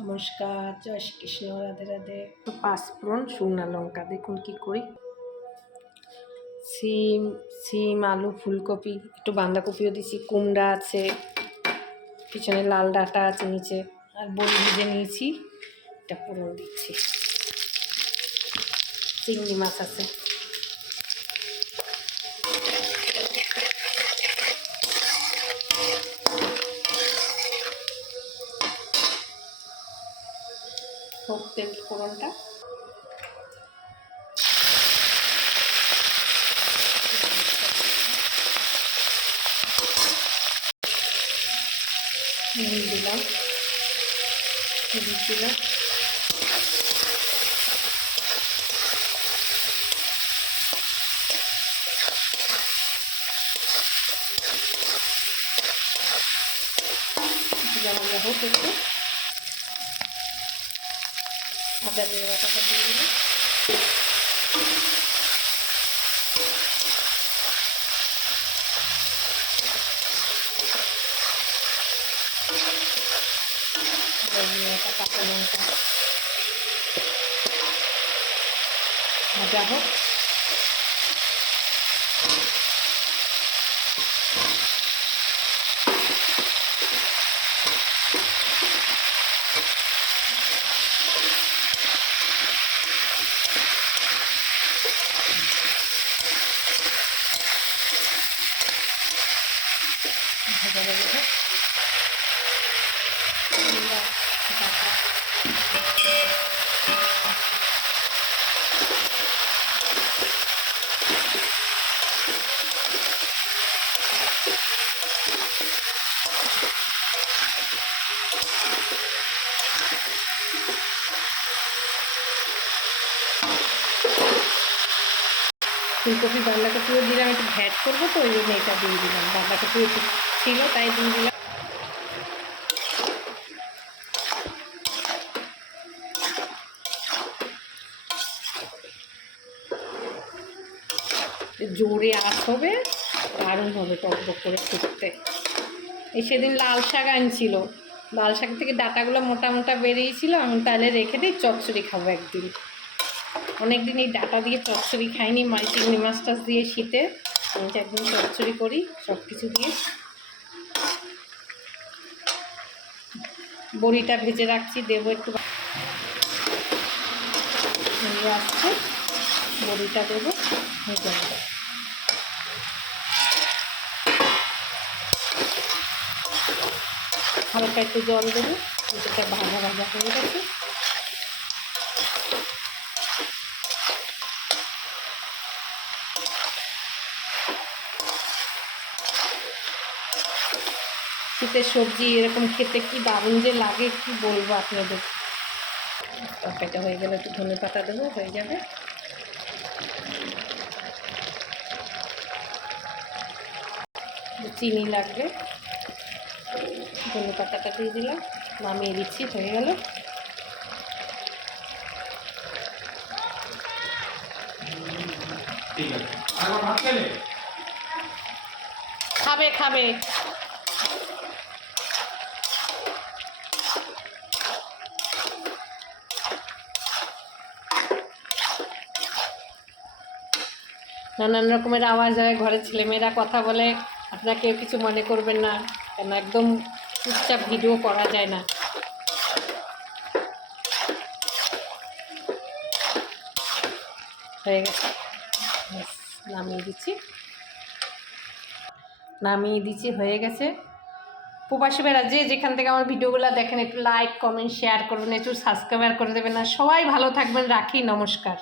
নমস্কার, জয় শ্রীকৃষ্ণ, রাধে রাধে। তো পাঁচফোড়ন, শুকনো লঙ্কা, দেখুন কি করি। সিম আলু ফুলকপি, একটু বাঁধাকপিও দিচ্ছি, কুমড়া আছে, পিছনে লাল ডাঁটা আছে নিচে, আর বড়ি ভেজে নিয়েছি, এটা ফোড়ন দিচ্ছি। চিংড়ি মাছ আছে, হোক তেল ফোড়নটা। নুন দিলাম, হলুদ দিলাম, হোক একটু আদা দিয়ে বাটাটা দিয়ে দিলাম, কাঁচা লঙ্কা ভাজা হোক। ভাজা ভাজা হোক। ফুলকপি বাঁধাকপিও দিলাম, একটু ভ্যাট করবো তো ওই জন্য এটা দিয়ে দিলাম। বাঁধাকপি একটু ছিল তাই দিয়ে দিলাম। জোরে আঁচ হবে, দারুণ হবে টকবক করে ফুটতে। এই সেদিন লাল শাক আনছিল, লাল শাক থেকে ডাঁটাগুলো মোটা মোটা বেরিয়েছিল। আমি তাহলে রেখে দিই, চচ্চড়ি খাবো একদিন। অনেকদিন এই ডাঁটা দিয়ে চচ্চড়ি খাইনি, চিংড়ি মাছ টাছ দিয়ে শীতে। আমি একদিন চচ্চড়ি করি সব কিছু দিয়ে। বড়িটা ভেজে রাখছি, দেবো একটু আসছে, বড়িটা দেবো, ভেজে নেবো। হালকা একটু জল দেবো, এটা ভাজা ভাজা হয়ে গেছে। শীতের সবজি এরকম খেতে কি দারুণ যে লাগে, কি বলবো আপনাদের। তরকারিটা হয়ে গেলে একটু ধনে পাতা দেবো, হয়ে যাবে। চিনি লাগবে, ধনে পাতাটা দিয়ে দিলাম, নামিয়ে দিচ্ছি, হয়ে গেল। খাবে খাবে নানান রকমের আওয়াজ হয়, ঘরের ছেলেমেয়েরা কথা বলে, আপনারা কেউ কিছু মনে করবেন না, কেন একদম চুপচাপ ভিডিও করা যায় না। হয়ে গেছে, নামিয়ে দিচ্ছি, হয়ে গেছে। প্রবাসী ভাইরা যে যেখান থেকে আমার ভিডিওগুলো দেখেন, একটু লাইক কমেন্ট শেয়ার করবেন, একটু সাবস্ক্রাইব করে দেবেন। আর সবাই ভালো থাকবেন, রাখি, নমস্কার।